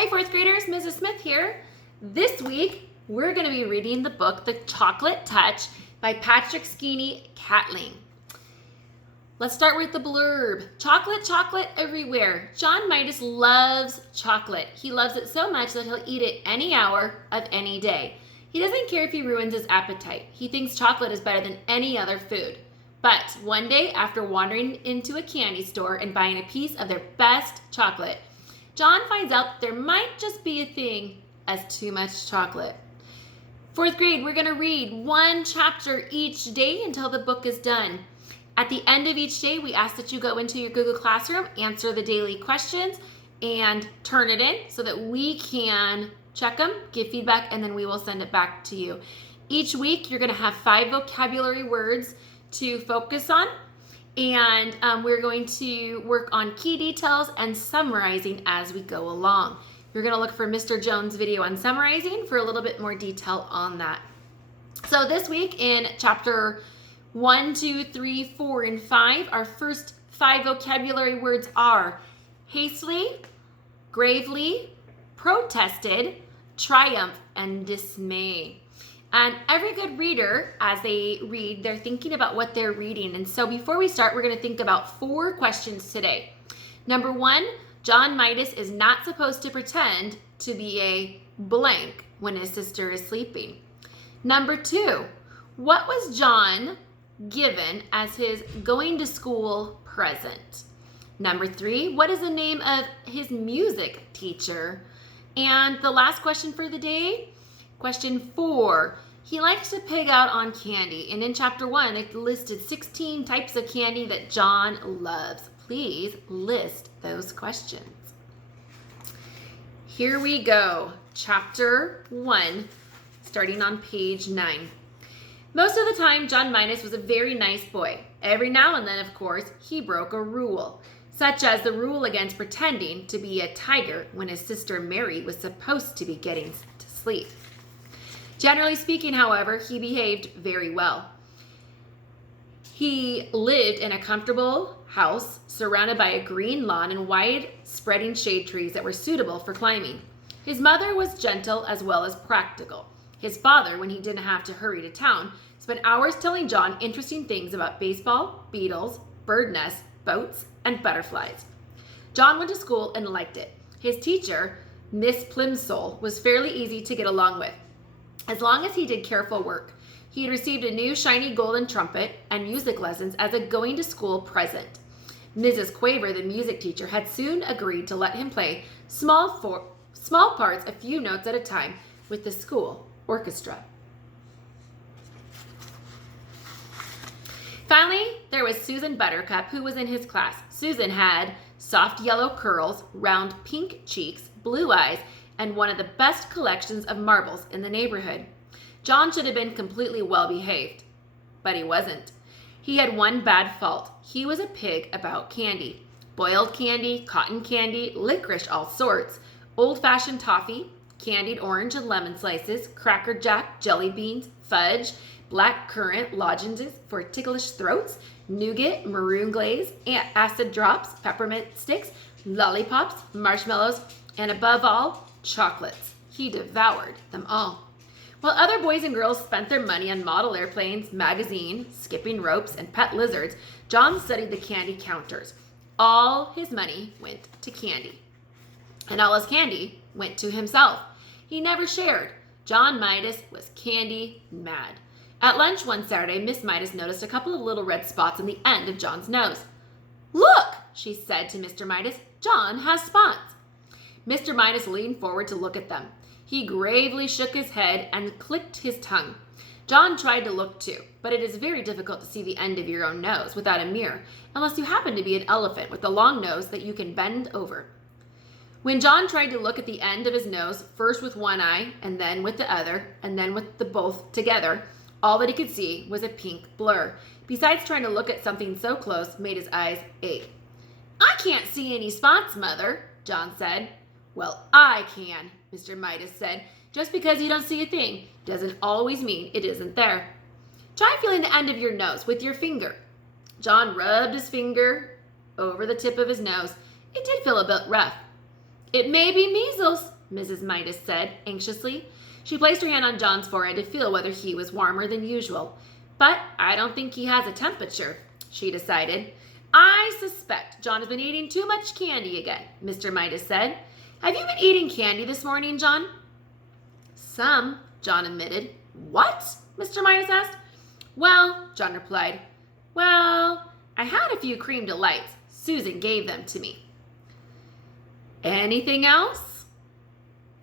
Hi, fourth graders, Mrs. Smith here. This week, we're going to be reading the book, The Chocolate Touch by Patrick Skene Catling. Let's start with the blurb. Chocolate, chocolate everywhere. John Midas loves chocolate. He loves it so much that he'll eat it any hour of any day. He doesn't care if he ruins his appetite. He thinks chocolate is better than any other food. But one day, after wandering into a candy store and buying a piece of their best chocolate, John finds out that there might just be a thing as too much chocolate. Fourth grade, we're going to read one chapter each day until the book is done. At the end of each day, we ask that you go into your Google Classroom, answer the daily questions, and turn it in so that we can check them, give feedback, and then we will send it back to you. Each week, you're going to have 5 vocabulary words to focus on. And we're going to work on key details and summarizing as we go along. You're going to look for Mr. Jones' video on summarizing for a little bit more detail on that. So this week in chapter 1, 2, 3, 4, and 5, our first 5 vocabulary words are hastily, gravely, protested, triumph, and dismay. And every good reader, as they read, they're thinking about what they're reading. And so before we start, we're going to think about 4 questions today. Number 1, John Midas is not supposed to pretend to be a blank when his sister is sleeping. Number 2, what was John given as his going to school present? Number 3, what is the name of his music teacher? And the last question for the day, question 4, he likes to pig out on candy. And in chapter 1, it listed 16 types of candy that John loves. Please list those questions. Here we go. Chapter 1, starting on page 9. Most of the time, John Midas was a very nice boy. Every now and then, of course, he broke a rule, such as the rule against pretending to be a tiger when his sister Mary was supposed to be getting to sleep. Generally speaking, however, he behaved very well. He lived in a comfortable house surrounded by a green lawn and wide-spreading shade trees that were suitable for climbing. His mother was gentle as well as practical. His father, when he didn't have to hurry to town, spent hours telling John interesting things about baseball, beetles, bird nests, boats, and butterflies. John went to school and liked it. His teacher, Miss Plimsoll, was fairly easy to get along with, as long as he did careful work. He had received a new shiny golden trumpet and music lessons as a going-to-school present. Mrs. Quaver, the music teacher, had soon agreed to let him play small parts a few notes at a time with the school orchestra. Finally, there was Susan Buttercup, who was in his class. Susan had soft yellow curls, round pink cheeks, blue eyes, and one of the best collections of marbles in the neighborhood. John should have been completely well-behaved, but he wasn't. He had one bad fault. He was a pig about candy. Boiled candy, cotton candy, licorice all sorts, old-fashioned toffee, candied orange and lemon slices, Cracker Jack, jelly beans, fudge, black currant lozenges for ticklish throats, nougat, maroon glaze, acid drops, peppermint sticks, lollipops, marshmallows, and above all, chocolates. He devoured them all. While other boys and girls spent their money on model airplanes, magazines, skipping ropes, and pet lizards, John studied the candy counters. All his money went to candy, and all his candy went to himself. He never shared. John Midas was candy mad. At lunch one Saturday, Miss Midas noticed a couple of little red spots on the end of John's nose. "Look," she said to Mr. Midas, "John has spots." Mr. Midas leaned forward to look at them. He gravely shook his head and clicked his tongue. John tried to look too, but it is very difficult to see the end of your own nose without a mirror, unless you happen to be an elephant with a long nose that you can bend over. When John tried to look at the end of his nose, first with one eye, and then with the other, and then with the both together, all that he could see was a pink blur. Besides, trying to look at something so close made his eyes ache. "I can't see any spots, Mother," John said. "Well, I can," Mr. Midas said. "Just because you don't see a thing doesn't always mean it isn't there. Try feeling the end of your nose with your finger." John rubbed his finger over the tip of his nose. It did feel a bit rough. It may be measles, Mrs. Midas said anxiously. She placed her hand on John's forehead to feel whether he was warmer than usual. But I don't think he has a temperature, she decided. I suspect John has been eating too much candy again, Mr. Midas said. Have you been eating candy this morning, John? Some, John admitted. What? Mr. Midas asked. Well, John replied, well, I had a few cream delights. Susan gave them to me. Anything else?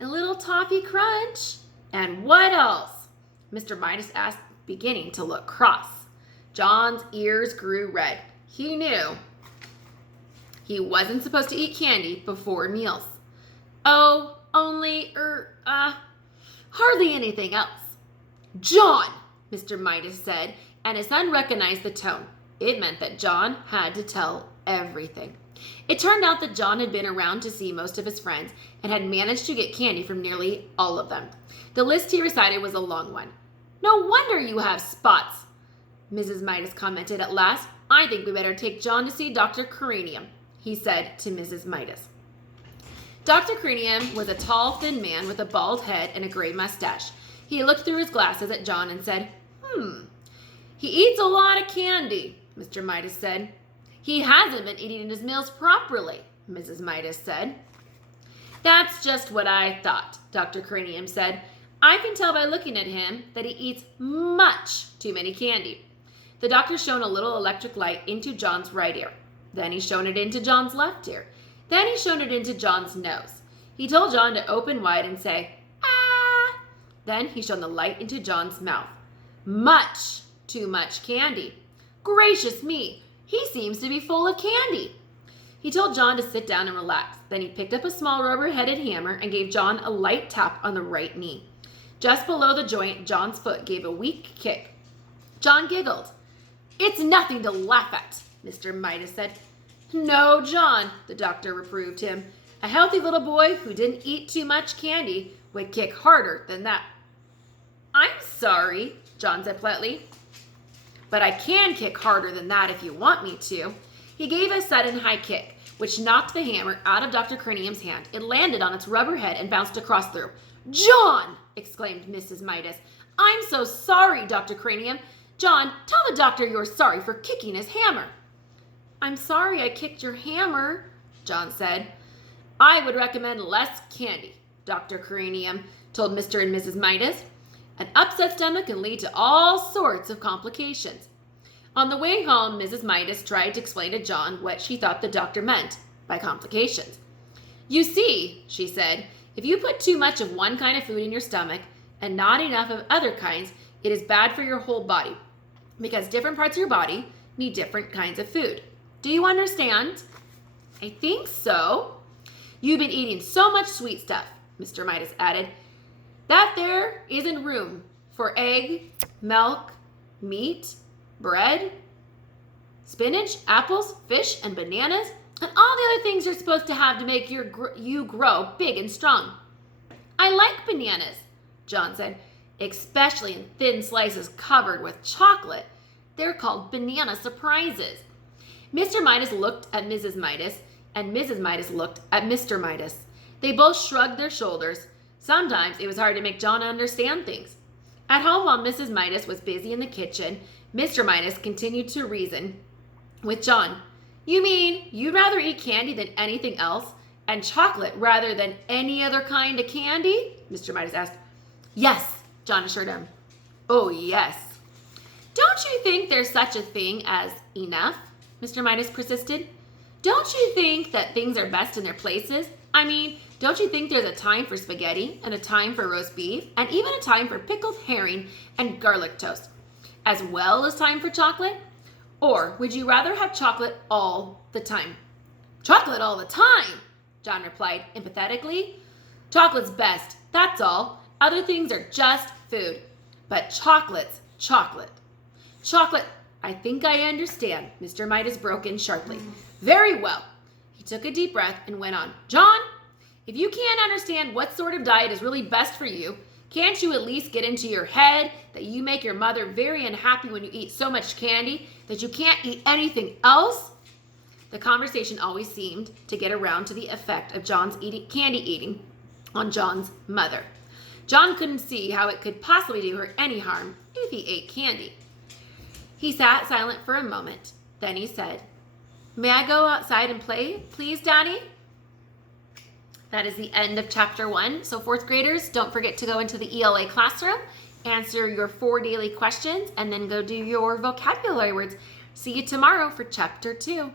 A little toffee crunch. And what else? Mr. Midas asked, beginning to look cross. John's ears grew red. He knew he wasn't supposed to eat candy before meals. Oh, only, hardly anything else. John, Mr. Midas said, and his son recognized the tone. It meant that John had to tell everything. It turned out that John had been around to see most of his friends and had managed to get candy from nearly all of them. The list he recited was a long one. No wonder you have spots, Mrs. Midas commented at last. I think we better take John to see Dr. Cranium, he said to Mrs. Midas. Dr. Cranium was a tall, thin man with a bald head and a gray mustache. He looked through his glasses at John and said, He eats a lot of candy, Mr. Midas said. He hasn't been eating his meals properly, Mrs. Midas said. That's just what I thought, Dr. Cranium said. I can tell by looking at him that he eats much too many candy. The doctor shone a little electric light into John's right ear. Then he shone it into John's left ear. Then he shone it into John's nose. He told John to open wide and say, ah! Then he shone the light into John's mouth. Much too much candy. Gracious me, he seems to be full of candy. He told John to sit down and relax. Then he picked up a small rubber-headed hammer and gave John a light tap on the right knee. Just below the joint, John's foot gave a weak kick. John giggled. It's nothing to laugh at, Mr. Midas said. No, John, the doctor reproved him. A healthy little boy who didn't eat too much candy would kick harder than that. I'm sorry, John said politely, but I can kick harder than that if you want me to. He gave a sudden high kick, which knocked the hammer out of Dr. Cranium's hand. It landed on its rubber head and bounced across through. John, exclaimed Mrs. Midas. I'm so sorry, Dr. Cranium. John, tell the doctor you're sorry for kicking his hammer. I'm sorry I kicked your hammer, John said. I would recommend less candy, Dr. Cranium told Mr. and Mrs. Midas. An upset stomach can lead to all sorts of complications. On the way home, Mrs. Midas tried to explain to John what she thought the doctor meant by complications. You see, she said, if you put too much of one kind of food in your stomach and not enough of other kinds, it is bad for your whole body because different parts of your body need different kinds of food. Do you understand? I think so. You've been eating so much sweet stuff, Mr. Midas added, that there isn't room for egg, milk, meat, bread, spinach, apples, fish, and bananas, and all the other things you're supposed to have to make you grow big and strong. I like bananas, John said, especially in thin slices covered with chocolate. They're called banana surprises. Mr. Midas looked at Mrs. Midas, and Mrs. Midas looked at Mr. Midas. They both shrugged their shoulders. Sometimes it was hard to make John understand things. At home, while Mrs. Midas was busy in the kitchen, Mr. Midas continued to reason with John. You mean you'd rather eat candy than anything else, and chocolate rather than any other kind of candy? Mr. Midas asked. Yes, John assured him. Oh, yes. Don't you think there's such a thing as enough? Mr. Midas persisted. Don't you think that things are best in their places? I mean, don't you think there's a time for spaghetti and a time for roast beef and even a time for pickled herring and garlic toast, as well as time for chocolate? Or would you rather have chocolate all the time? Chocolate all the time, John replied empathetically. Chocolate's best, that's all. Other things are just food. But chocolate's chocolate. Chocolate, I think I understand, Mr. Midas broke in sharply. Very well. He took a deep breath and went on. John, if you can't understand what sort of diet is really best for you, can't you at least get into your head that you make your mother very unhappy when you eat so much candy that you can't eat anything else? The conversation always seemed to get around to the effect of John's candy eating on John's mother. John couldn't see how it could possibly do her any harm if he ate candy. He sat silent for a moment. Then he said, "May I go outside and play, please, Daddy?" That is the end of chapter 1. So 4th graders, don't forget to go into the ELA classroom, answer your 4 daily questions, and then go do your vocabulary words. See you tomorrow for chapter 2.